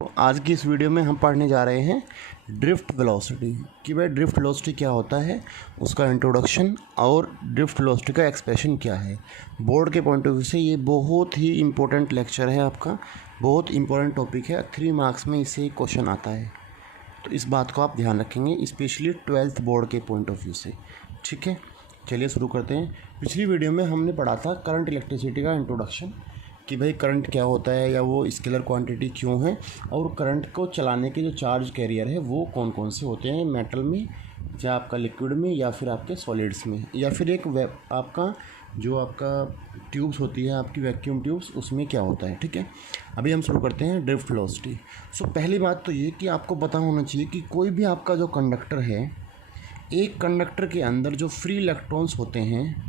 तो आज की इस वीडियो में हम पढ़ने जा रहे हैं ड्रिफ्ट वेलोसिटी कि भाई ड्रिफ्ट वेलोसिटी क्या होता है, उसका इंट्रोडक्शन और ड्रिफ्ट वेलोसिटी का एक्सप्रेशन क्या है। बोर्ड के पॉइंट ऑफ व्यू से ये बहुत ही इम्पोर्टेंट लेक्चर है, आपका बहुत इम्पोर्टेंट टॉपिक है। 3 मार्क्स में इससे क्वेश्चन आता है, तो इस बात को आप ध्यान रखेंगे, स्पेशली 12th बोर्ड के पॉइंट ऑफ व्यू से। ठीक है, चलिए शुरू करते हैं। पिछली वीडियो में हमने पढ़ा था करंट इलेक्ट्रिसिटी का इंट्रोडक्शन कि भाई करंट क्या होता है या वो स्केलर क्वांटिटी क्यों है, और करंट को चलाने के जो चार्ज कैरियर है वो कौन कौन से होते हैं, मेटल में या आपका लिक्विड में या फिर आपके सॉलिड्स में, या फिर एक आपका जो आपका ट्यूब्स होती है आपकी वैक्यूम ट्यूब्स, उसमें क्या होता है। ठीक है, अभी हम शुरू करते हैं ड्रिफ्ट वेलोसिटी। सो पहली बात तो ये कि आपको पता होना चाहिए कि कोई भी आपका जो कंडक्टर है, एक कंडक्टर के अंदर जो फ्री इलेक्ट्रॉन्स होते हैं,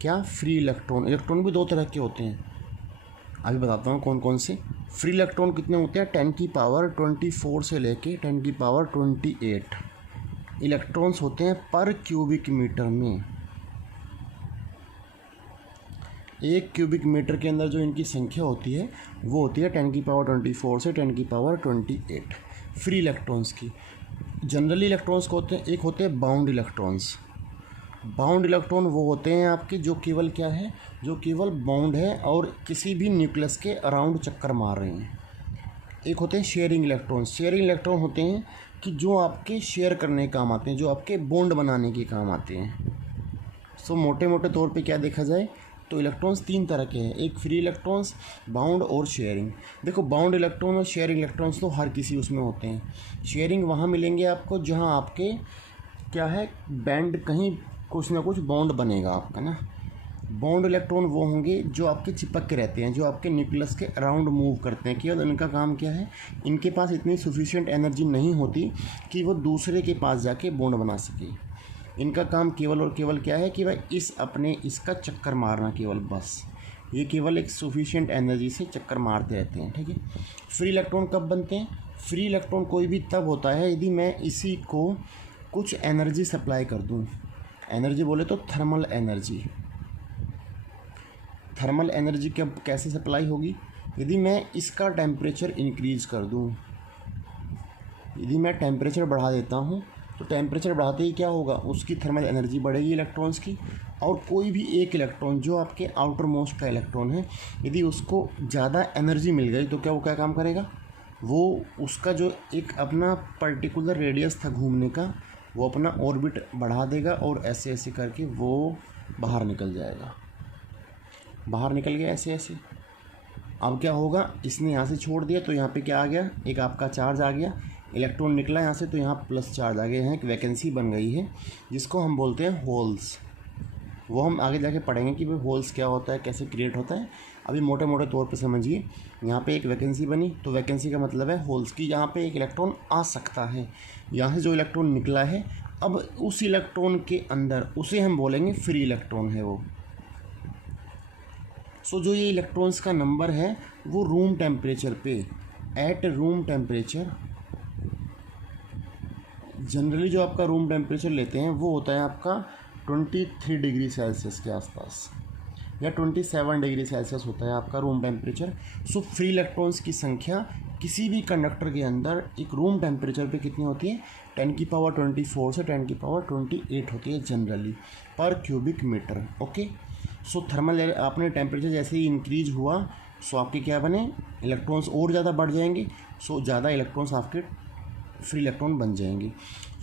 क्या फ्री इलेक्ट्रॉन भी 2 तरह के होते हैं, अभी बताता हूँ कौन कौन से। फ्री इलेक्ट्रॉन कितने होते हैं, 10 की पावर 24 से लेके 10 की पावर 28 इलेक्ट्रॉन्स होते हैं पर क्यूबिक मीटर में। एक क्यूबिक मीटर के अंदर जो इनकी संख्या होती है वो होती है 10 की पावर 24 से 10 की पावर 28 फ्री इलेक्ट्रॉन्स की। जनरली इलेक्ट्रॉन्स को होते हैं, एक होते हैं बाउंड इलेक्ट्रॉन्स। बाउंड इलेक्ट्रॉन वो होते हैं आपके जो केवल क्या है, जो केवल बाउंड है और किसी भी न्यूक्लियस के अराउंड चक्कर मार रहे हैं। एक होते हैं शेयरिंग इलेक्ट्रॉन। शेयरिंग इलेक्ट्रॉन होते हैं कि जो आपके शेयर करने के काम आते हैं, जो आपके बॉन्ड बनाने के काम आते हैं। सो मोटे मोटे तौर पे क्या देखा जाए तो इलेक्ट्रॉन्स 3 तरह के हैं, एक फ्री इलेक्ट्रॉन्स, बाउंड और शेयरिंग। देखो बाउंड इलेक्ट्रॉन और शेयरिंग इलेक्ट्रॉन्स तो हर किसी उसमें होते हैं। शेयरिंग वहाँ मिलेंगे आपको जहाँ आपके क्या है, बैंड कहीं कुछ ना कुछ बॉन्ड बनेगा आपका ना। बॉन्ड इलेक्ट्रॉन वो होंगे जो आपके चिपक के रहते हैं, जो आपके न्यूक्लियस के अराउंड मूव करते हैं। केवल इनका काम क्या है, इनके पास इतनी सफिशिएंट एनर्जी नहीं होती कि वो दूसरे के पास जाके बॉन्ड बना सके। इनका काम केवल और केवल क्या है कि भाई इसका चक्कर मारना, केवल बस ये केवल एक सफिशिएंट एनर्जी से चक्कर मारते रहते हैं। ठीक है, फ्री इलेक्ट्रॉन कब बनते हैं, फ्री इलेक्ट्रॉन कोई भी तब होता है यदि मैं इसी को कुछ एनर्जी सप्लाई कर दूँ। एनर्जी बोले तो थर्मल एनर्जी। थर्मल एनर्जी कब कैसे सप्लाई होगी, यदि मैं इसका टेम्परेचर इंक्रीज़ कर दूं। यदि मैं टेम्परेचर बढ़ा देता हूं तो टेम्परेचर बढ़ाते ही क्या होगा, उसकी थर्मल एनर्जी बढ़ेगी इलेक्ट्रॉन्स की। और कोई भी एक इलेक्ट्रॉन जो आपके आउटर मोस्ट का इलेक्ट्रॉन है, यदि उसको ज़्यादा एनर्जी मिल गई तो क्या वो क्या काम करेगा, वो उसका जो एक अपना पर्टिकुलर रेडियस था घूमने का, वो अपना ऑर्बिट बढ़ा देगा और ऐसे ऐसे करके वो बाहर निकल जाएगा। बाहर निकल गया ऐसे ऐसे। अब क्या होगा, इसने यहाँ से छोड़ दिया तो यहाँ पे क्या आ गया, एक आपका चार्ज आ गया, इलेक्ट्रॉन निकला यहाँ से तो यहाँ प्लस चार्ज आ गया, यहाँ एक वैकेंसी बन गई है जिसको हम बोलते हैं होल्स। वो हम आगे जाके पढ़ेंगे कि भाई होल्स क्या होता है, कैसे क्रिएट होता है। अभी मोटे मोटे तौर पे समझिए, यहाँ पे एक वैकेंसी बनी तो वैकेंसी का मतलब है होल्स की, यहाँ पे एक इलेक्ट्रॉन आ सकता है। यहाँ से जो इलेक्ट्रॉन निकला है, अब उस इलेक्ट्रॉन के अंदर उसे हम बोलेंगे फ्री इलेक्ट्रॉन है वो। सो जो ये इलेक्ट्रॉन्स का नंबर है वो रूम टेम्परेचर पे, एट रूम टेम्परेचर, जनरली जो आपका रूम टेम्परेचर लेते हैं वो होता है आपका 23 डिग्री सेल्सियस के आसपास, या 27 डिग्री सेल्सियस होता है आपका room temperature. So free electrons की संख्या किसी भी कंडक्टर के अंदर एक रूम टेम्परेचर पे कितनी होती है, 10 की पावर 24 से 10 की पावर 28 होती है जनरली पर क्यूबिक मीटर। ओके, सो थर्मल आपने टेम्परेचर जैसे ही इंक्रीज हुआ, सो आपके क्या बने, इलेक्ट्रॉन्स और ज़्यादा बढ़ जाएंगे, सो ज़्यादा इलेक्ट्रॉन्स आपके फ्री इलेक्ट्रॉन बन जाएंगे।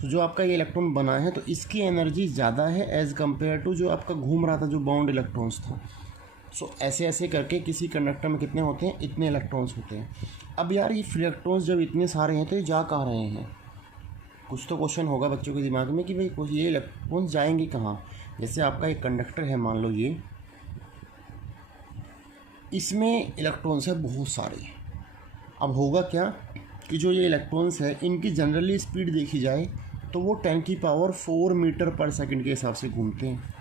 तो जो आपका ये इलेक्ट्रॉन बना है तो इसकी एनर्जी ज़्यादा है एज़ कम्पेयर टू जो आपका घूम रहा था जो बाउंड इलेक्ट्रॉन्स था। सो ऐसे ऐसे करके किसी कंडक्टर में कितने होते हैं, इतने इलेक्ट्रॉन्स होते हैं। अब यार ये फ्री इलेक्ट्रॉन्स जब इतने सारे हैं तो ये जा कहाँ रहे हैं, कुछ तो क्वेश्चन होगा बच्चों के दिमाग में कि भाई कुछ ये इलेक्ट्रॉन्स जाएंगे कहाँ। जैसे आपका एक कंडक्टर है, मान लो ये, इसमें इलेक्ट्रॉन्स है बहुत सारे। अब होगा क्या कि जो ये इलेक्ट्रॉन्स है इनकी जनरली स्पीड देखी जाए तो वो 10 की पावर 4 मीटर पर सेकंड के हिसाब से घूमते हैं।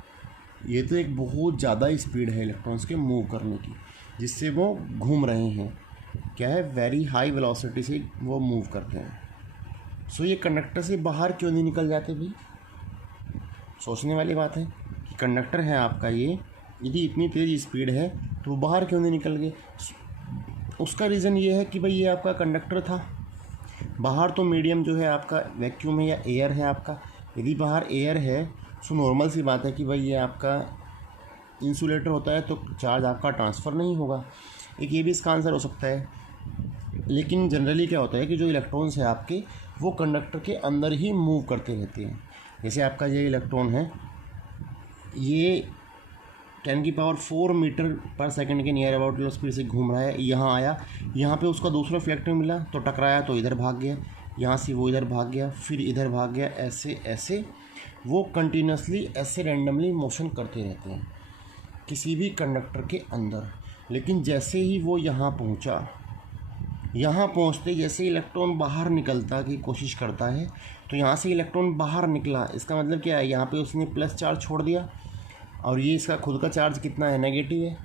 ये तो एक बहुत ज़्यादा स्पीड है इलेक्ट्रॉन्स के मूव करने की, जिससे वो घूम रहे हैं, क्या है, वेरी हाई वेलोसिटी से वो मूव करते हैं। सो ये कंडक्टर से बाहर क्यों नहीं निकल जाते भाई, सोचने वाली बात है कि कंडक्टर है आपका ये, यदि इतनी तेज़ स्पीड है तो वो बाहर क्यों नहीं निकल गए। उसका रीज़न ये है कि भाई ये आपका कंडक्टर था, बाहर तो मीडियम जो है आपका वैक्यूम है या एयर है आपका। यदि बाहर एयर है तो नॉर्मल सी बात है कि भाई ये आपका इंसुलेटर होता है, तो चार्ज आपका ट्रांसफ़र नहीं होगा। एक ये भी इसका आंसर हो सकता है। लेकिन जनरली क्या होता है कि जो इलेक्ट्रॉन्स है आपके, वो कंडक्टर के अंदर ही मूव करते रहते हैं। जैसे आपका ये इलेक्ट्रॉन है, ये 10⁴ मीटर पर सेकंड के नियर अबाउट स्पीड से घूम रहा है, यहाँ आया, यहाँ पे उसका दूसरा रिफ्लेक्टर मिला तो टकराया तो इधर भाग गया, यहाँ से वो इधर भाग गया, फिर इधर भाग गया, ऐसे ऐसे वो कंटिन्यूसली ऐसे रैंडमली मोशन करते रहते हैं किसी भी कंडक्टर के अंदर। लेकिन जैसे ही वो यहाँ पहुँचा, यहाँ पहुँचते जैसे इलेक्ट्रॉन बाहर निकलता की कोशिश करता है, तो यहाँ से इलेक्ट्रॉन बाहर निकला, इसका मतलब क्या है, यहाँ पे उसने प्लस चार्ज छोड़ दिया और ये इसका खुद का चार्ज कितना है, नेगेटिव है।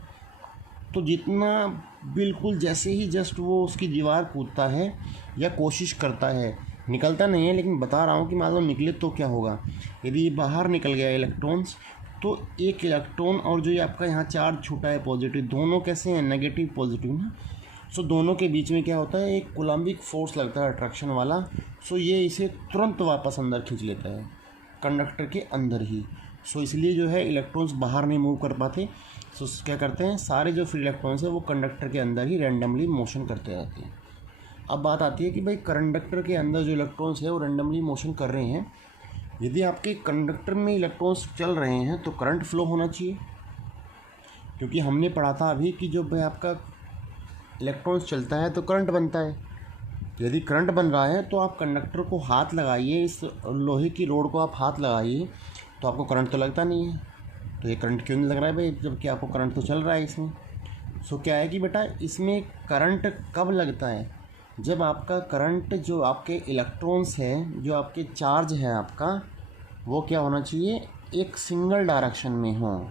तो जितना बिल्कुल जैसे ही जस्ट वो उसकी दीवार कूदता है या कोशिश करता है, निकलता नहीं है, लेकिन बता रहा हूँ कि मान लो निकले तो क्या होगा। यदि ये बाहर निकल गया इलेक्ट्रॉन्स, तो एक इलेक्ट्रॉन और जो ये आपका यहाँ चार्ज छूटा है पॉजिटिव, दोनों कैसे हैं, नेगेटिव पॉजिटिव ना। सो दोनों के बीच में क्या होता है, एक कूलम्बिक फोर्स लगता है अट्रैक्शन वाला। सो ये इसे तुरंत वापस अंदर खींच लेता है कंडक्टर के अंदर ही। सो इसलिए जो है इलेक्ट्रॉन्स बाहर नहीं मूव कर पाते। सो क्या करते हैं, सारे जो फ्री इलेक्ट्रॉन्स है वो कंडक्टर के अंदर ही रैंडमली मोशन करते रहते हैं। अब बात आती है कि भाई कंडक्टर के अंदर जो इलेक्ट्रॉन्स है वो रैंडमली मोशन कर रहे हैं। यदि आपके कंडक्टर में इलेक्ट्रॉन्स चल रहे हैं तो करंट फ्लो होना चाहिए, क्योंकि हमने पढ़ा था अभी कि जो भाई आपका इलेक्ट्रॉन्स चलता है तो करंट बनता है। यदि करंट बन रहा है तो आप कंडक्टर को हाथ लगाइए, इस लोहे की रोड को आप हाथ लगाइए, तो आपको करंट तो लगता नहीं है। तो ये करंट क्यों नहीं लग रहा है भाई, जबकि आपको करंट तो चल रहा है इसमें। सो क्या है कि बेटा इसमें करंट कब लगता है, जब आपका करंट जो आपके इलेक्ट्रॉन्स हैं, जो आपके चार्ज है आपका, वो क्या होना चाहिए, एक सिंगल डायरेक्शन में हो।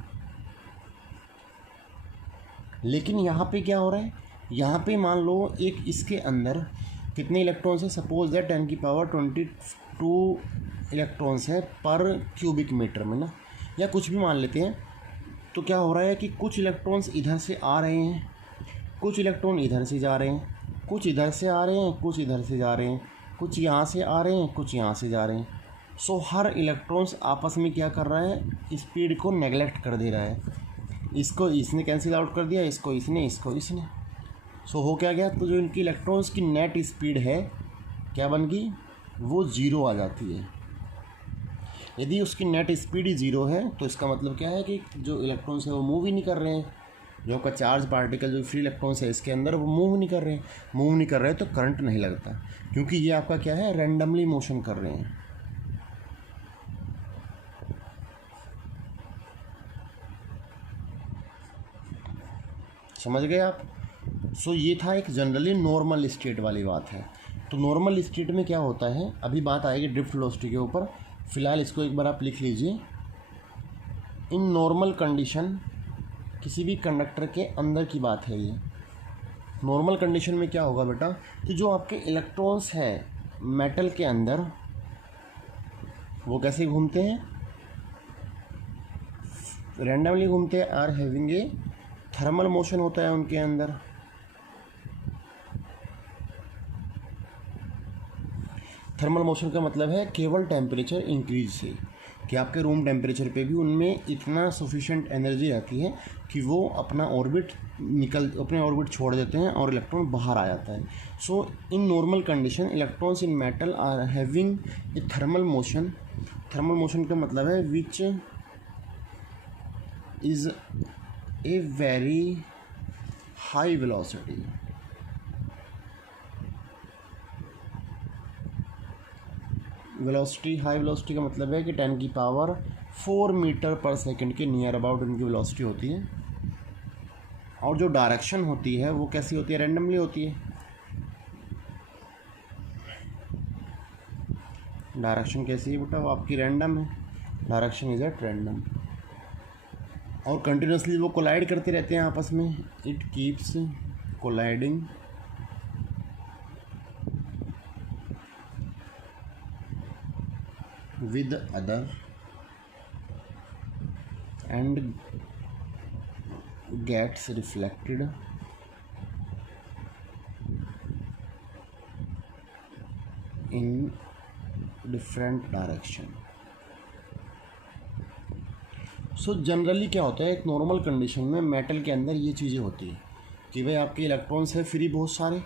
लेकिन यहाँ पे क्या हो रहा है, यहाँ पे मान लो एक इसके अंदर कितने इलेक्ट्रॉन्स हैं, सपोज दैट 10⁻22 इलेक्ट्रॉन्स है पर क्यूबिक मीटर में ना, या कुछ भी मान लेते हैं। तो क्या हो रहा है कि कुछ इलेक्ट्रॉन्स इधर से आ रहे हैं, कुछ इलेक्ट्रॉन इधर से जा रहे हैं, कुछ इधर से आ रहे हैं, कुछ इधर से जा रहे हैं, कुछ यहाँ से आ रहे हैं, कुछ यहाँ से जा रहे हैं। सो हर इलेक्ट्रॉन्स आपस में क्या कर रहा है, स्पीड को नेगलेक्ट कर दे रहा है। इसको इसने कैंसिल आउट कर दिया, इसको इसने, इसको इसने। सो हो क्या गया, तो जो इनकी इलेक्ट्रॉन्स की नेट स्पीड है क्या बन गई, वो ज़ीरो आ जाती है। यदि उसकी नेट स्पीड ही ज़ीरो है तो इसका मतलब क्या है कि जो इलेक्ट्रॉन्स है वो मूव ही नहीं कर रहे हैं। जो आपका चार्ज पार्टिकल जो फ्री इलेक्ट्रॉन्स है इसके अंदर वो मूव नहीं कर रहे हैं। मूव नहीं कर रहे तो करंट नहीं लगता, क्योंकि ये आपका क्या है, रैंडमली मोशन कर रहे हैं। समझ गए आप। सो ये था एक जनरली नॉर्मल स्टेट वाली बात है। तो नॉर्मल स्टेट में क्या होता है, अभी बात आएगी ड्रिफ्ट वेलोसिटी के ऊपर, फ़िलहाल इसको एक बार आप लिख लीजिए। इन नॉर्मल कंडीशन, किसी भी कंडक्टर के अंदर की बात है ये। नॉर्मल कंडीशन में क्या होगा बेटा, कि जो आपके इलेक्ट्रॉन्स हैं मेटल के अंदर, वो कैसे घूमते हैं, रैंडमली घूमते हैं, are having a thermal motion होता है उनके अंदर। थर्मल मोशन का मतलब है केवल टेम्परेचर इंक्रीज से, कि आपके रूम टेम्परेचर पे भी उनमें इतना सफिशिएंट एनर्जी रहती है कि वो अपना अपने ऑर्बिट छोड़ देते हैं और इलेक्ट्रॉन बाहर आ जाता है। So in normal condition electrons in metal are having a thermal motion. Thermal motion का मतलब है which is a very high velocity. Velocity, high velocity का मतलब है कि 10⁴ मीटर पर सेकंड के नियर अबाउट उनकी वेलोसिटी होती है। और जो डायरेक्शन होती है वो कैसी होती है, रैंडमली होती है। डायरेक्शन कैसी है बेटा, वो आपकी रैंडम है, डायरेक्शन इज एट रैंडम। और कंटिन्यूसली वो कोलाइड करते रहते हैं आपस में, it keeps colliding with other and gets reflected in different direction. So generally क्या होता है, एक नॉर्मल कंडीशन में मेटल के अंदर ये चीज़ें होती है कि भाई आपके इलेक्ट्रॉन्स है फ्री बहुत सारे,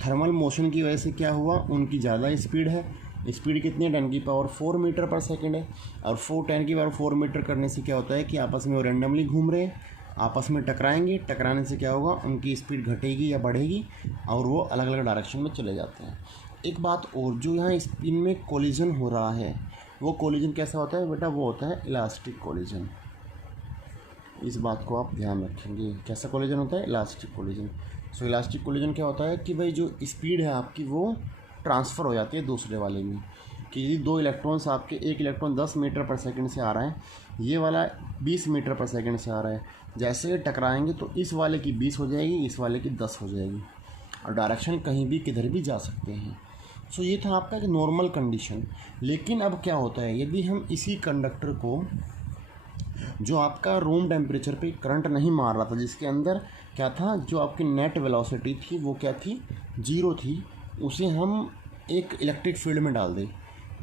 थर्मल मोशन की वजह से क्या हुआ, उनकी ज़्यादा स्पीड है। स्पीड कितनी है, 10⁴ मीटर पर सेकंड है। और 10⁴ मीटर करने से क्या होता है कि आपस में वो रेंडमली घूम रहे हैं, आपस में टकराएंगे, टकराने से क्या होगा, उनकी स्पीड घटेगी या बढ़ेगी और वो अलग अलग डायरेक्शन में चले जाते हैं। एक बात और, जो यहाँ स्पिन में कोलिजन हो रहा है, वो कोलिजन कैसा होता है बेटा, वो होता है इलास्टिक कोलिजन। इस बात को आप ध्यान रखेंगे, कैसा कोलिजन होता है, elastic collision. So elastic collision क्या होता है कि भाई जो स्पीड है आपकी वो ट्रांसफ़र हो जाती है दूसरे वाले में, कि यदि दो इलेक्ट्रॉन्स आपके, एक इलेक्ट्रॉन 10 मीटर पर सेकंड से आ रहा है, ये वाला 20 मीटर पर सेकंड से आ रहा है, जैसे टकराएंगे तो इस वाले की 20 हो जाएगी, इस वाले की 10 हो जाएगी, और डायरेक्शन कहीं भी किधर भी जा सकते हैं। सो ये था आपका एक नॉर्मल कंडीशन। लेकिन अब क्या होता है, यदि हम इसी कंडक्टर को, जो आपका रूम टेम्परेचर पे करंट नहीं मार रहा था, जिसके अंदर क्या था, जो आपकी नेट वेलोसिटी थी वो क्या थी, 0 थी, उसे हम एक इलेक्ट्रिक फील्ड में डाल दें।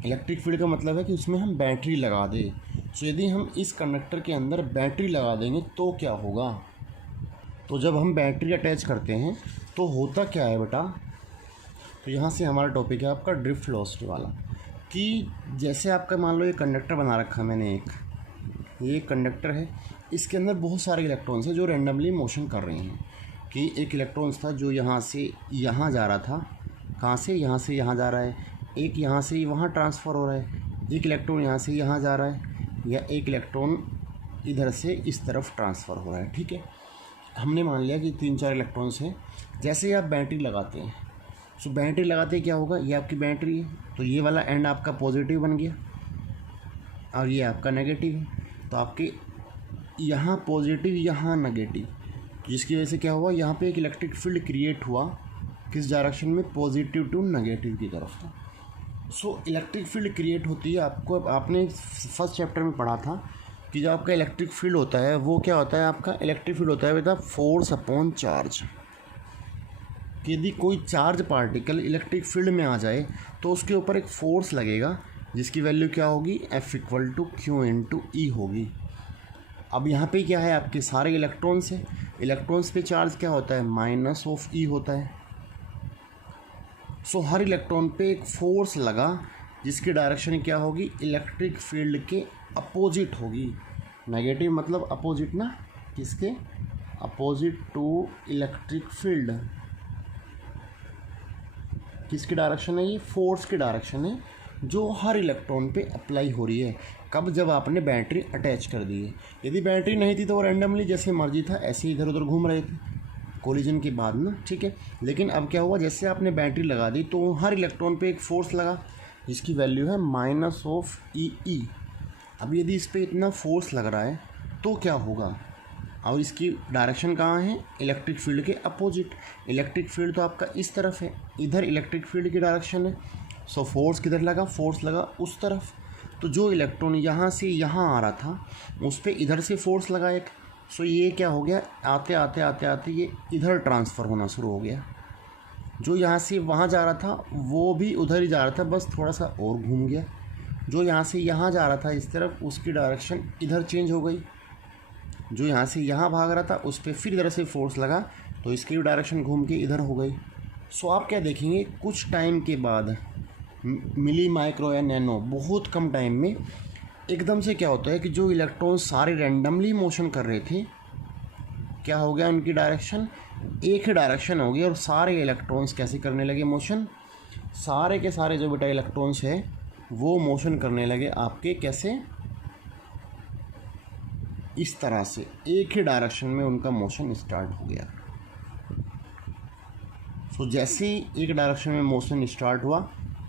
इलेक्ट्रिक फील्ड का मतलब है कि उसमें हम बैटरी लगा दें। सो यदि हम इस कंडक्टर के अंदर बैटरी लगा देंगे तो क्या होगा, तो जब हम बैटरी अटैच करते हैं तो होता क्या है बेटा, तो यहाँ से हमारा टॉपिक है आपका ड्रिफ्ट वेलोसिटी वाला, कि जैसे आपका मान लो ये कंडक्टर बना रखा मैंने, ये कंडक्टर है, इसके अंदर बहुत सारे इलेक्ट्रॉन्स हैं जो रेंडमली मोशन कर रहे हैं। कि एक इलेक्ट्रॉन्स था जो यहाँ से यहाँ जा रहा था, कहाँ से यहाँ जा रहा है, एक यहाँ से वहाँ ट्रांसफ़र हो रहा है, एक इलेक्ट्रॉन यहाँ से यहाँ जा रहा है, या एक इलेक्ट्रॉन इधर से इस तरफ ट्रांसफ़र हो रहा है। ठीक है, हमने मान लिया कि 3-4 इलेक्ट्रॉन्स हैं। जैसे ही आप बैटरी लगाते हैं, सो बैटरी लगाते क्या होगा, ये आपकी बैटरी है, तो ये वाला एंड आपका पॉजिटिव बन गया और ये आपका नेगेटिव है, तो आपके यहाँ पॉजिटिव, यहाँ नेगेटिव, जिसकी वजह से क्या हुआ, यहाँ पे एक इलेक्ट्रिक फील्ड क्रिएट हुआ, किस डायरेक्शन में, पॉजिटिव टू नेगेटिव की तरफ। सो इलेक्ट्रिक फील्ड क्रिएट होती है, आपको आपने फर्स्ट चैप्टर में पढ़ा था कि जो आपका इलेक्ट्रिक फील्ड होता है वो क्या होता है, आपका इलेक्ट्रिक फील्ड होता है बेटा फोर्स अपॉन चार्ज। यदि कोई चार्ज पार्टिकल इलेक्ट्रिक फील्ड में आ जाए तो उसके ऊपर एक फोर्स लगेगा, जिसकी वैल्यू क्या होगी, F=Q/E होगी। अब यहाँ पे क्या है, आपके सारे इलेक्ट्रॉन्स हैं, इलेक्ट्रॉन्स पे चार्ज क्या होता है, -E होता है। सो हर इलेक्ट्रॉन पे एक फोर्स लगा, जिसकी डायरेक्शन क्या होगी, इलेक्ट्रिक फील्ड के अपोजिट होगी। नेगेटिव मतलब अपोजिट ना, किसके, अपोजिट टू इलेक्ट्रिक फील्ड। किसकी डायरेक्शन है, ये फोर्स की डायरेक्शन है जो हर इलेक्ट्रॉन पे अप्लाई हो रही है। कब, जब आपने बैटरी अटैच कर दी है। यदि बैटरी नहीं थी तो वो रैंडमली जैसे मर्जी था ऐसे इधर उधर घूम रहे थे कोलिजन के बाद ना। ठीक है, लेकिन अब क्या हुआ, जैसे आपने बैटरी लगा दी तो हर इलेक्ट्रॉन पे एक फोर्स लगा, जिसकी वैल्यू है -E। अब यदि इस पर इतना फोर्स लग रहा है तो क्या होगा, और इसकी डायरेक्शन कहाँ है, इलेक्ट्रिक फील्ड के अपोजिट। इलेक्ट्रिक फील्ड तो आपका इस तरफ है, इधर इलेक्ट्रिक फील्ड की डायरेक्शन है। सो फोर्स किधर लगा, फोर्स लगा उस तरफ। तो जो इलेक्ट्रॉन यहाँ से यहाँ आ रहा था उस पर इधर से फोर्स लगा एक। सो ये क्या हो गया, आते आते आते आते ये इधर ट्रांसफ़र होना शुरू हो गया। जो यहाँ से वहाँ जा रहा था वो भी उधर ही जा रहा था, बस थोड़ा सा और घूम गया। जो यहाँ से यहाँ जा रहा था इस तरफ, उसकी डायरेक्शन इधर चेंज हो गई। जो यहाँ से यहाँ भाग रहा था उस पर फिर इधर से फोर्स लगा तो इसकी डायरेक्शन घूम के इधर हो गई। सो आप क्या देखेंगे, कुछ टाइम के बाद, मिली, माइक्रो या नैनो, बहुत कम टाइम में एकदम से क्या होता है कि जो इलेक्ट्रॉन सारे रैंडमली मोशन कर रहे थे, क्या हो गया, उनकी डायरेक्शन एक ही डायरेक्शन हो गई और सारे इलेक्ट्रॉन्स कैसे करने लगे मोशन, सारे के सारे जो बेटा इलेक्ट्रॉन्स है वो मोशन करने लगे आपके कैसे, इस तरह से एक ही डायरेक्शन में उनका मोशन स्टार्ट हो गया। सो जैसे ही एक डायरेक्शन में मोशन स्टार्ट हुआ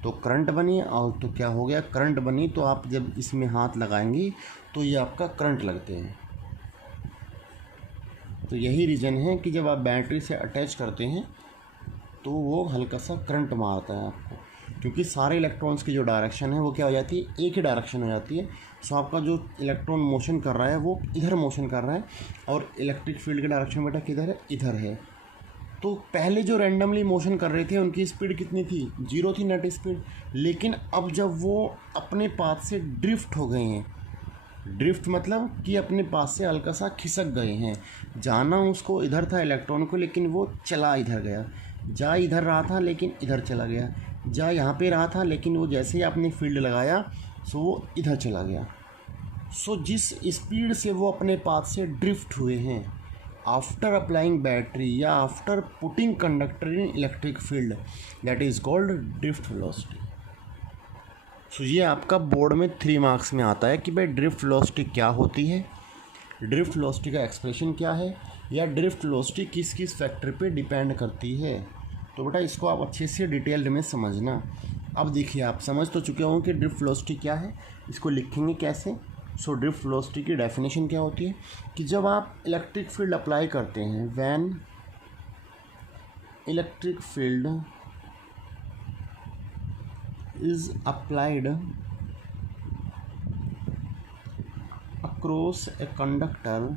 तो करंट बनी, और तो क्या हो गया, करंट बनी तो आप जब इसमें हाथ लगाएंगे तो ये आपका करंट लगते हैं। तो यही रीज़न है कि जब आप बैटरी से अटैच करते हैं तो वो हल्का सा करंट मारता है आपको, क्योंकि सारे इलेक्ट्रॉन्स की जो डायरेक्शन है वो क्या हो जाती है, एक ही डायरेक्शन हो जाती है। सो आपका जो इलेक्ट्रॉन मोशन कर रहा है वो इधर मोशन कर रहा है, और इलेक्ट्रिक फील्ड की डायरेक्शन बेटा किधर है, इधर है। तो पहले जो रैंडमली मोशन कर रहे थे उनकी स्पीड कितनी थी, 0 थी नेट स्पीड। लेकिन अब जब वो अपने पाथ से ड्रिफ्ट हो गए हैं, ड्रिफ्ट मतलब कि अपने पास से हल्का सा खिसक गए हैं, जाना उसको इधर था इलेक्ट्रॉन को, लेकिन वो चला इधर गया, जा इधर रहा था लेकिन इधर चला गया, जा यहाँ पे रहा था लेकिन वो जैसे ही आपने फील्ड लगाया सो वो इधर चला गया। सो जिस स्पीड से वो अपने पाथ से ड्रिफ्ट हुए हैं आफ्टर अप्लाइंग बैटरी या after putting conductor in electric field, that is called drift velocity. So ये आपका बोर्ड में 3 मार्क्स में आता है कि भाई ड्रिफ्ट वेलोसिटी क्या होती है, ड्रिफ्ट वेलोसिटी का एक्सप्रेशन क्या है, या ड्रिफ्ट वेलोसिटी किस किस फैक्टर पे डिपेंड करती है। तो बेटा इसको आप अच्छे से डिटेल में समझना। अब देखिए आप समझ तो चुके होंगे कि ड्रिफ्ट वेलोसिटी क्या है, इसको लिखेंगे कैसे। सो ड्रिफ्ट वेलोसिटी की डेफिनेशन क्या होती है कि जब आप इलेक्ट्रिक फील्ड अप्लाई करते हैं, when electric field is applied across a conductor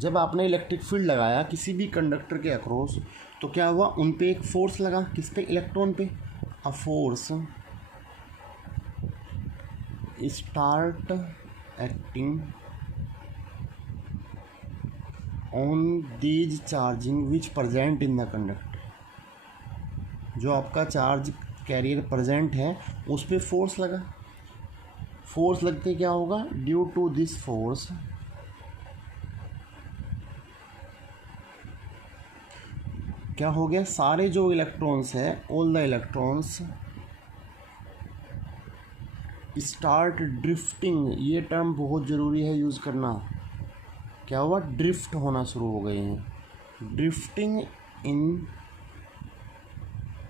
जब आपने इलेक्ट्रिक फील्ड लगाया किसी भी कंडक्टर के अक्रॉस, तो क्या हुआ, उन पे एक फोर्स लगा, किस पे, इलेक्ट्रॉन पे। A force start acting on these charging which present in the conductor. जो आपका चार्ज कैरियर प्रेजेंट है उस पे फोर्स लगा, फोर्स लगते क्या होगा, ड्यू टू दिस फोर्स क्या हो गया, सारे जो इलेक्ट्रॉन्स है, all the electrons start drifting. ये टर्म बहुत ज़रूरी है यूज़ करना। क्या हुआ, ड्रिफ्ट होना शुरू हो गए हैं, drifting in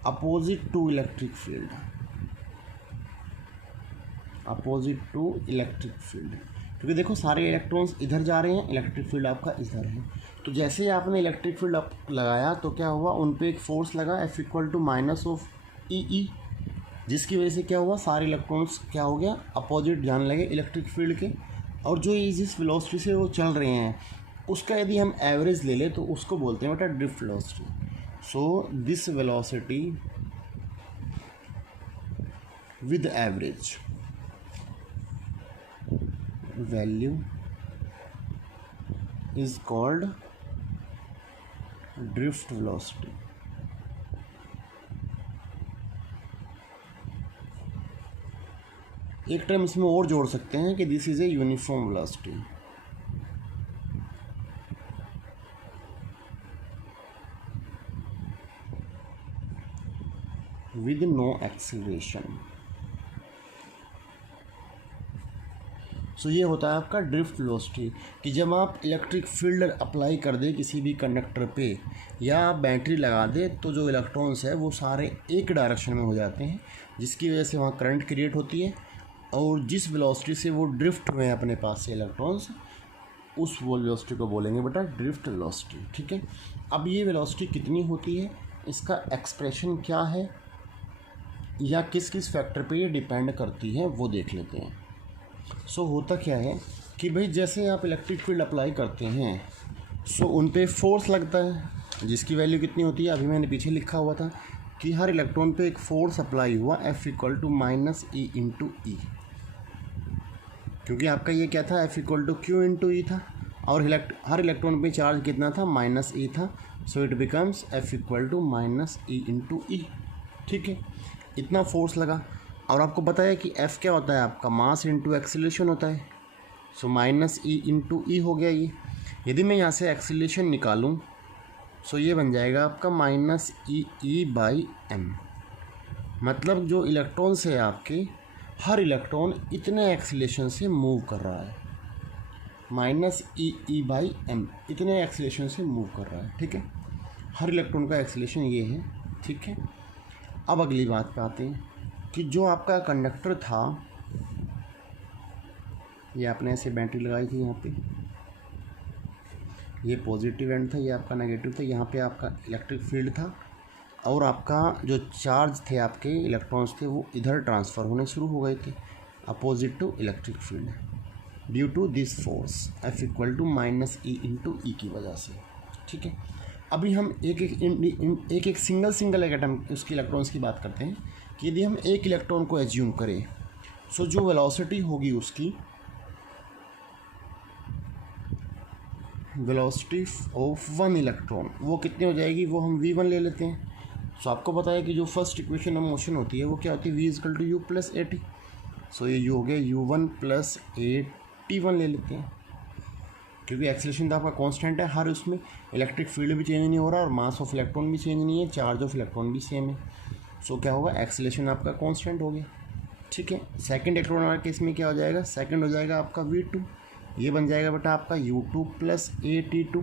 opposite to electric field, opposite to electric field. क्योंकि देखो सारे इलेक्ट्रॉन्स इधर जा रहे हैं, इलेक्ट्रिक फील्ड आपका इधर है। तो जैसे ही आपने इलेक्ट्रिक फील्ड लगाया तो क्या हुआ, उन पे एक फोर्स लगा F equal to minus of E, जिसकी वजह से क्या हुआ, सारे इलेक्ट्रॉन्स क्या हो गया, अपोजिट जाने लगे इलेक्ट्रिक फील्ड के। और जो जिस वेलोसिटी से वो चल रहे हैं उसका यदि हम एवरेज ले लें तो उसको बोलते हैं बेटा drift velocity. So this velocity with average value is called drift velocity. एक टर्म इसमें और जोड़ सकते हैं कि this is a uniform velocity. With no acceleration. So ये होता है आपका ड्रिफ्ट वेलोसिटी कि जब आप इलेक्ट्रिक फील्ड अप्लाई कर दे किसी भी कंडक्टर पे या आप बैटरी लगा दे तो जो इलेक्ट्रॉन्स है वो सारे एक डायरेक्शन में हो जाते हैं, जिसकी वजह से वहाँ करंट क्रिएट होती है। और जिस वेलोसिटी से वो ड्रिफ्ट हुए हैं अपने पास से इलेक्ट्रॉन्स, उस वेलोसिटी को बोलेंगे बेटा ड्रिफ्ट वेलोसिटी। ठीक है, अब ये वेलोसिटी कितनी होती है, इसका एक्सप्रेशन क्या है या किस किस फैक्टर पे ये डिपेंड करती है वो देख लेते हैं। सो होता क्या है कि भाई जैसे आप इलेक्ट्रिक फील्ड अप्लाई करते हैं सो उन पे फोर्स लगता है, जिसकी वैल्यू कितनी होती है, अभी मैंने पीछे लिखा हुआ था कि हर इलेक्ट्रॉन पे एक फोर्स अप्लाई हुआ F equal to minus E into E, क्योंकि आपका ये क्या था, F equal to Q into E था और हर इलेक्ट्रॉन पे चार्ज कितना था, माइनस ई था। So it becomes F equal to minus E into E. ठीक है, इतना फोर्स लगा और आपको पता है कि F क्या होता है, आपका मास इंटू एक्सीलरेशन होता है। सो माइनस ई इंटू ई हो गया ये। यदि मैं यहाँ से एक्सीलरेशन निकालूँ सो ये बन जाएगा आपका माइनस ई बाई एम। मतलब जो इलेक्ट्रॉन्स है आपके, हर इलेक्ट्रॉन इतने एक्सीलरेशन से मूव कर रहा है, माइनस ई बाई एम इतने एक्सीलरेशन से मूव कर रहा है। ठीक है, हर इलेक्ट्रॉन का एक्सीलरेशन ये है। ठीक है, अब अगली बात पे आते हैं कि जो आपका कंडक्टर था, ये आपने ऐसे बैटरी लगाई थी, यहाँ पे ये पॉजिटिव एंड था, ये आपका नेगेटिव था, यहाँ पे आपका इलेक्ट्रिक फील्ड था और आपका जो चार्ज थे आपके इलेक्ट्रॉन्स थे वो इधर ट्रांसफ़र होने शुरू हो गए थे opposite to electric field. Due to this force F equal to minus E into E की वजह से। ठीक है, अभी हम एक सिंगल एटम उसके इलेक्ट्रॉन्स की बात करते हैं कि यदि हम एक इलेक्ट्रॉन को एज्यूम करें, सो जो वेलोसिटी होगी उसकी, वेलोसिटी ऑफ वन इलेक्ट्रॉन वो कितनी हो जाएगी, वो हम v1 ले लेते हैं। सो आपको पता है कि जो फर्स्ट इक्वेशन ऑफ मोशन होती है वो क्या होती है, v equal to you plus A T. So ये यू हो गया u1 प्लस ए टी1 ले लेते हैं, क्योंकि एक्सेलरेशन तो आपका कांस्टेंट है, हर उसमें इलेक्ट्रिक फील्ड भी चेंज नहीं हो रहा और मास ऑफ इलेक्ट्रॉन भी चेंज नहीं है, चार्ज ऑफ इलेक्ट्रॉन भी सेम है। सो क्या होगा, एक्सेलरेशन आपका कांस्टेंट हो गया। ठीक है, सेकंड इलेक्ट्रॉन वाले केस में क्या हो जाएगा, सेकंड हो जाएगा आपका v2, ये बन जाएगा बेटा आपका u2 प्लस ए टी2।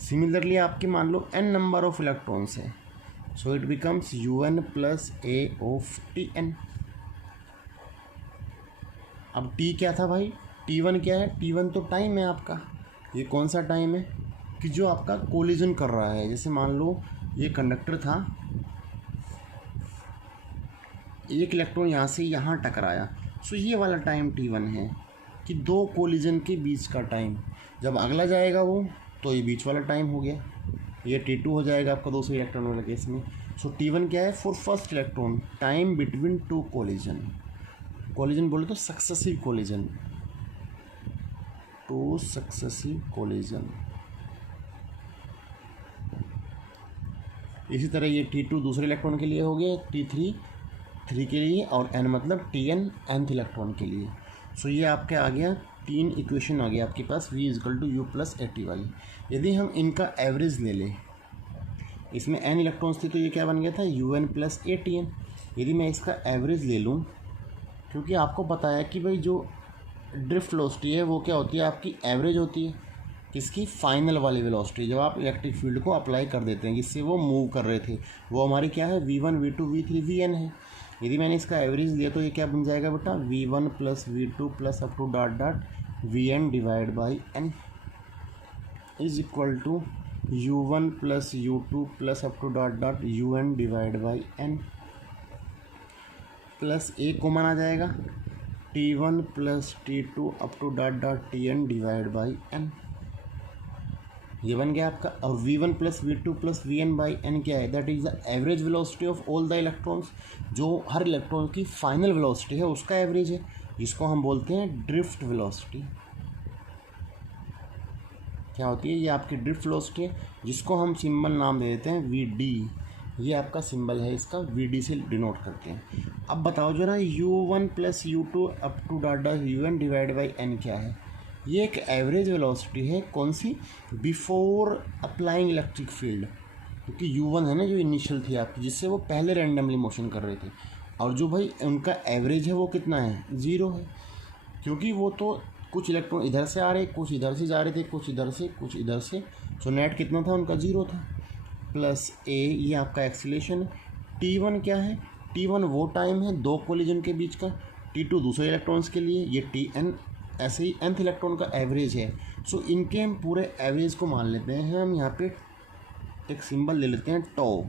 सिमिलरली आपके मान लो n नंबर ऑफ इलेक्ट्रॉन्स है, सो it becomes un plus A of tn। अब t क्या था भाई, t1 क्या है, t1 तो टाइम है आपका। ये कौन सा टाइम है कि जो आपका कोलिजन कर रहा है, जैसे मान लो ये कंडक्टर था, एक इलेक्ट्रॉन यहाँ से यहाँ टकराया, सो ये वाला टाइम t1 है कि दो कोलिजन के बीच का टाइम। जब अगला जाएगा वो, तो ये बीच वाला टाइम हो गया, ये t2 हो जाएगा आपका दूसरे इलेक्ट्रॉन वाले केस में। सो t1 क्या है, for first electron, time between two collision. Collision बोले तो successive collision, two successive collision. इसी तरह ये t2 दूसरे इलेक्ट्रॉन के लिए हो गया, t3 3 के लिए, और n मतलब tn nth इलेक्ट्रॉन के लिए। सो ये आपके आ गया, तीन इक्वेशन आ गया आपके पास v is equal to you plus A t वाली। यदि हम इनका एवरेज ले लें, इसमें n इलेक्ट्रॉन्स थे तो ये क्या बन गया था, un प्लस ए टी एन। यदि मैं इसका एवरेज ले लूँ, क्योंकि आपको पता है कि भाई जो ड्रिफ्ट वेलोसिटी है वो क्या होती है, आपकी एवरेज होती है किसकी, फाइनल वाली वेलोसिटी, जब आप इलेक्ट्रिक फील्ड को अप्लाई कर देते हैं जिससे वो मूव कर रहे थे, वो हमारी क्या है, v1 v2 v3 vn है। यदि मैंने इसका एवरेज लिया तो ये क्या बन जाएगा बेटा, v1 plus v2 plus up to dot dot vn divide by n is equal to u1 plus u2 plus up to dot dot un divide by n plus एक कॉमन आ जाएगा, t1 plus t2 up to dot dot tn divide by n। ये बन गया आपका। और v1 plus v2 plus vn by n क्या है, that is the average velocity of all the electrons, जो हर इलेक्ट्रॉन की फाइनल वेलोसिटी है उसका एवरेज है, जिसको हम बोलते हैं ड्रिफ्ट वेलोसिटी। क्या होती है, ये आपकी ड्रिफ्ट वेलोसिटी है, जिसको हम सिंबल नाम दे देते हैं vd। ये आपका सिंबल है, इसका vd से डिनोट करते हैं। अब बताओ जरा, u1 plus u2 up to dot dot un divide by n क्या है। ये एक एवरेज वेलोसिटी है, कौन सी, बिफोर अप्लाइंग इलेक्ट्रिक फील्ड, क्योंकि u1 है ना जो इनिशियल थी आपकी, जिससे वो पहले रैंडमली मोशन कर रहे थे, और जो भाई उनका एवरेज है वो कितना है, 0 है, क्योंकि वो तो कुछ इलेक्ट्रॉन इधर से आ रहे, कुछ इधर से जा रहे थे, कुछ इधर से, कुछ इधर से। सो नेट कितना था उनका, 0 था। प्लस ए, ये आपका एक्सीलरेशन। t1 क्या है, t1 वो टाइम है दो कोलिजन के बीच का, t2 दूसरे इलेक्ट्रॉन्स के लिए, ये tn ऐसे ही nth इलेक्ट्रॉन का एवरेज है। सो इनके हम पूरे एवरेज को मान लेते हैं, हम यहाँ पे एक सिंबल ले लेते हैं टॉ।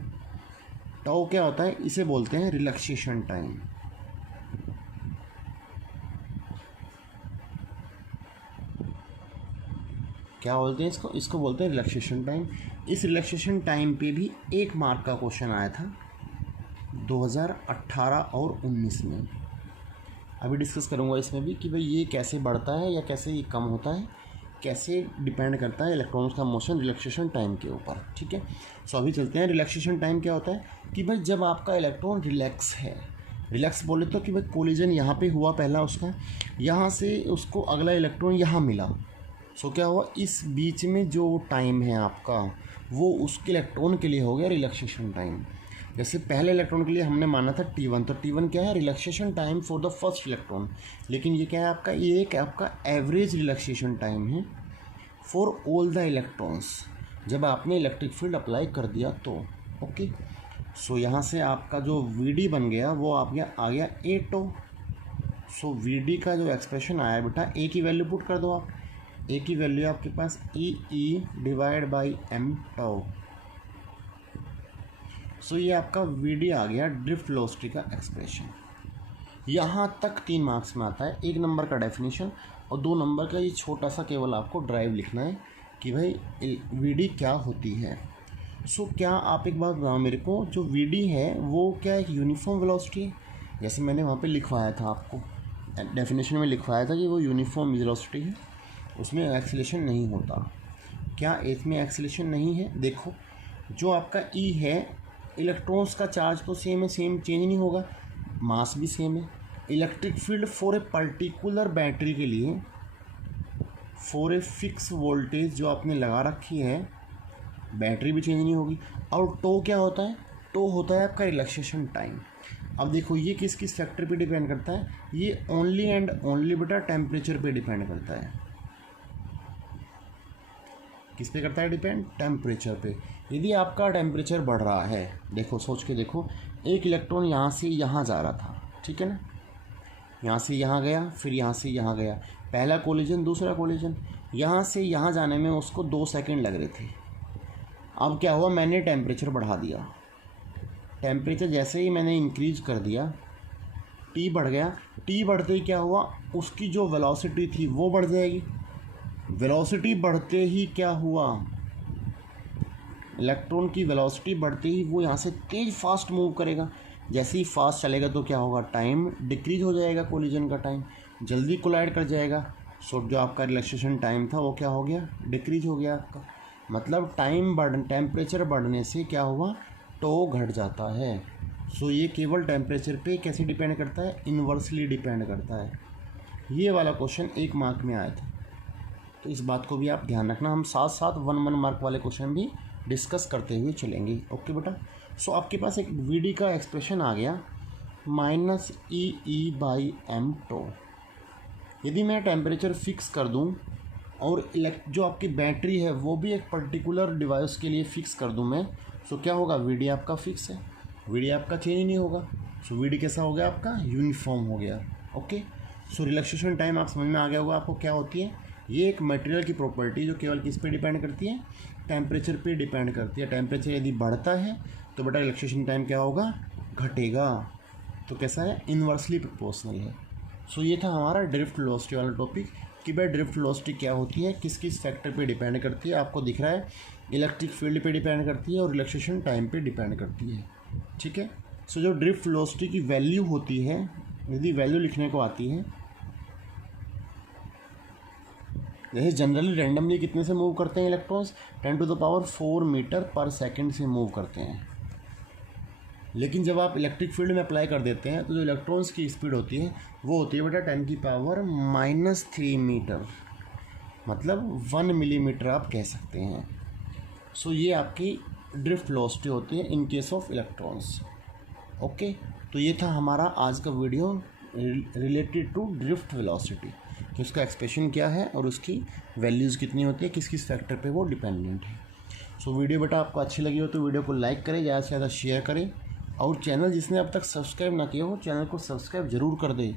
टॉ क्या होता है, इसे बोलते हैं रिलैक्सेशन टाइम। क्या बोलते हैं इसको, इसको बोलते हैं रिलैक्सेशन टाइम। इस रिलैक्सेशन टाइम पे भी 1 मार्क का क्वेश्चन आया था 2018 और 19 में। अभी डिस्कस करूँगा इसमें भी कि भाई ये कैसे बढ़ता है या कैसे ये कम होता है, कैसे डिपेंड करता है इलेक्ट्रॉन्स का मोशन रिलैक्सेशन टाइम के ऊपर। ठीक है, सो अभी चलते हैं। रिलैक्सेशन टाइम क्या होता है कि भाई जब आपका इलेक्ट्रॉन रिलैक्स है, रिलैक्स बोले तो कि भाई कोलिजन यहाँ पे हुआ पहला उसका, यहाँ से उसको अगला इलेक्ट्रॉन यहाँ मिला। सो क्या हुआ, इस बीच में जो टाइम है आपका वो उसके इलेक्ट्रॉन के लिए हो गया रिलैक्सेशन टाइम। जैसे पहले इलेक्ट्रॉन के लिए हमने माना था t1, तो t1 क्या है, relaxation time for the first electron. लेकिन ये क्या है आपका, ये एक आपका एवरेज रिलैक्सेशन टाइम है फॉर ऑल द इलेक्ट्रॉन्स, जब आपने इलेक्ट्रिक फील्ड अप्लाई कर दिया तो। ओके, सो यहाँ से आपका जो vd बन गया वो आ गया ए टो। सो vd का जो एक्सप्रेशन आया बेटा, ए की वैल्यू पुट कर दो आप, ए की वैल्यू आपके पास ई डिवाइड बाई एम टॉ। सो ये आपका vd आ गया, ड्रिफ्ट वेलोसिटी का एक्सप्रेशन। यहाँ तक 3 मार्क्स में आता है, 1 नंबर का डेफिनेशन और 2 नंबर का ये छोटा सा केवल आपको ड्राइव लिखना है कि भाई वीडी क्या होती है। सो क्या आप एक बात बताओ मेरे को, जो वीडी है वो क्या एक यूनिफॉर्म वेलोसिटी है? जैसे मैंने वहाँ पे लिखवाया था, आपको डेफिनेशन में लिखवाया था कि वो यूनिफॉर्म वेलोसिटी है, उसमें एक्सीलरेशन नहीं होता। क्या इसमें एक्सीलरेशन नहीं है? देखो जो आपका ई है, इलेक्ट्रॉन्स का चार्ज तो सेम है, सेम चेंज नहीं होगा, मास भी सेम है। Electric field for a particular battery के लिए, फॉर ए फिक्स वोल्टेज जो आपने लगा रखी है, बैटरी भी चेंज नहीं होगी। और टो क्या होता है? टो होता है आपका रिलैक्सेशन टाइम। अब देखो ये किस किस फैक्टर पे डिपेंड करता है? ये ओनली एंड ओनली बेटा टेम्परेचर पे डिपेंड करता है। किस पे करता है डिपेंड? टेम्परेचर पे। यदि आपका टेम्परेचर बढ़ रहा है, देखो सोच के देखो, एक इलेक्ट्रॉन यहाँ से यहाँ जा रहा था, ठीक है ना, यहाँ से यहाँ गया, फिर यहाँ से यहाँ गया, पहला कोलिजन दूसरा कोलिजन, यहाँ से यहाँ जाने में उसको 2 सेकंड लग रहे थे। अब क्या हुआ, मैंने टेम्परेचर बढ़ा दिया, टेम्परेचर जैसे ही मैंने इंक्रीज कर दिया, टी बढ़ गया, टी बढ़ते ही क्या हुआ, उसकी जो वेलोसिटी थी वो बढ़ जाएगी। वेलोसिटी बढ़ते ही क्या हुआ, इलेक्ट्रॉन की वेलोसिटी बढ़ते ही वो यहाँ से तेज फास्ट मूव करेगा। जैसे ही फास्ट चलेगा तो क्या होगा, टाइम डिक्रीज हो जाएगा, कोलिजन का टाइम जल्दी कोलाइड कर जाएगा। सो जो आपका रिलैक्सेशन टाइम था वो क्या हो गया, डिक्रीज हो गया आपका। मतलब टेम्परेचर बढ़ने से क्या हुआ, टो घट जाता है। सो ये केवल टेम्परेचर पे कैसे डिपेंड करता है, इन्वर्सली डिपेंड करता है। ये वाला क्वेश्चन 1 मार्क में आया था, तो इस बात को भी आप ध्यान रखना। हम साथ साथ 1 मार्क वाले क्वेश्चन भी डिस्कस करते हुए चलेंगे। ओके बेटा। सो आपके पास एक वीडी का एक्सप्रेशन आ गया, -EE/m टो। यदि मैं टेम्परेचर फिक्स कर दूं और जो आपकी बैटरी है वो भी एक पर्टिकुलर डिवाइस के लिए फ़िक्स कर दूं मैं, सो क्या होगा, वीडी आपका फिक्स है, वीडी आपका चेंज नहीं होगा। सो वीडी कैसा हो गया आपका, यूनिफॉर्म हो गया। ओके। सो रिलैक्सेशन टाइम आप समझ में आ गया होगा आपको क्या होती है। ये एक मटेरियल की प्रॉपर्टी जो केवल किस पे डिपेंड करती है, टेम्परेचर पे डिपेंड करती है। टेम्परेचर यदि बढ़ता है तो बेटा रिलैक्सेशन टाइम क्या होगा, घटेगा। तो कैसा है, इन्वर्सली प्रोपोर्शनल है। सो ये था हमारा ड्रिफ्ट वेलोसिटी वाला टॉपिक कि भाई ड्रिफ्ट वेलोसिटी क्या होती है, किस किस फैक्टर पे डिपेंड करती है। आपको दिख रहा है इलेक्ट्रिक फील्ड पे डिपेंड करती है और रिलैक्सेशन टाइम पे डिपेंड करती है, ठीक है। सो जो ड्रिफ्ट वेलोसिटी की वैल्यू होती है, यदि वैल्यू लिखने को आती है, जैसे जनरली रैंडमली कितने से मूव करते हैं इलेक्ट्रॉन्स, 10⁴ मीटर पर सेकंड से मूव करते हैं। लेकिन जब आप इलेक्ट्रिक फील्ड में अप्लाई कर देते हैं तो जो इलेक्ट्रॉन्स की स्पीड होती है वो होती है बेटा 10⁻³ मीटर, मतलब 1 मिलीमीटर आप कह सकते हैं। सो ये आपकी ड्रिफ्ट वेलोसिटी होती है in case of electrons. Okay. तो ये था हमारा आज का video related to drift velocity, कि उसका एक्सप्रेशन क्या है और उसकी वैल्यूज़ कितनी होती है, किस किस फैक्टर पे वो डिपेंडेंट है। सो वीडियो बेटा आपको अच्छी लगी हो तो वीडियो को लाइक करें, ज़्यादा से ज़्यादा शेयर करें, और चैनल जिसने अब तक सब्सक्राइब ना किया हो चैनल को सब्सक्राइब ज़रूर कर दें,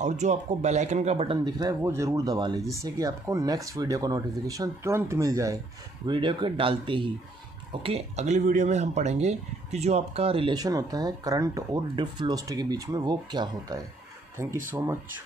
और जो आपको बेल आइकन का बटन दिख रहा है वो ज़रूर दबा लें, जिससे कि आपको नेक्स्ट वीडियो का नोटिफिकेशन तुरंत मिल जाए वीडियो के डालते ही। ओके। अगली वीडियो में हम पढ़ेंगे कि जो आपका रिलेशन होता है करंट और ड्रिफ्ट वेलोसिटी के बीच में वो क्या होता है। Thank you so much.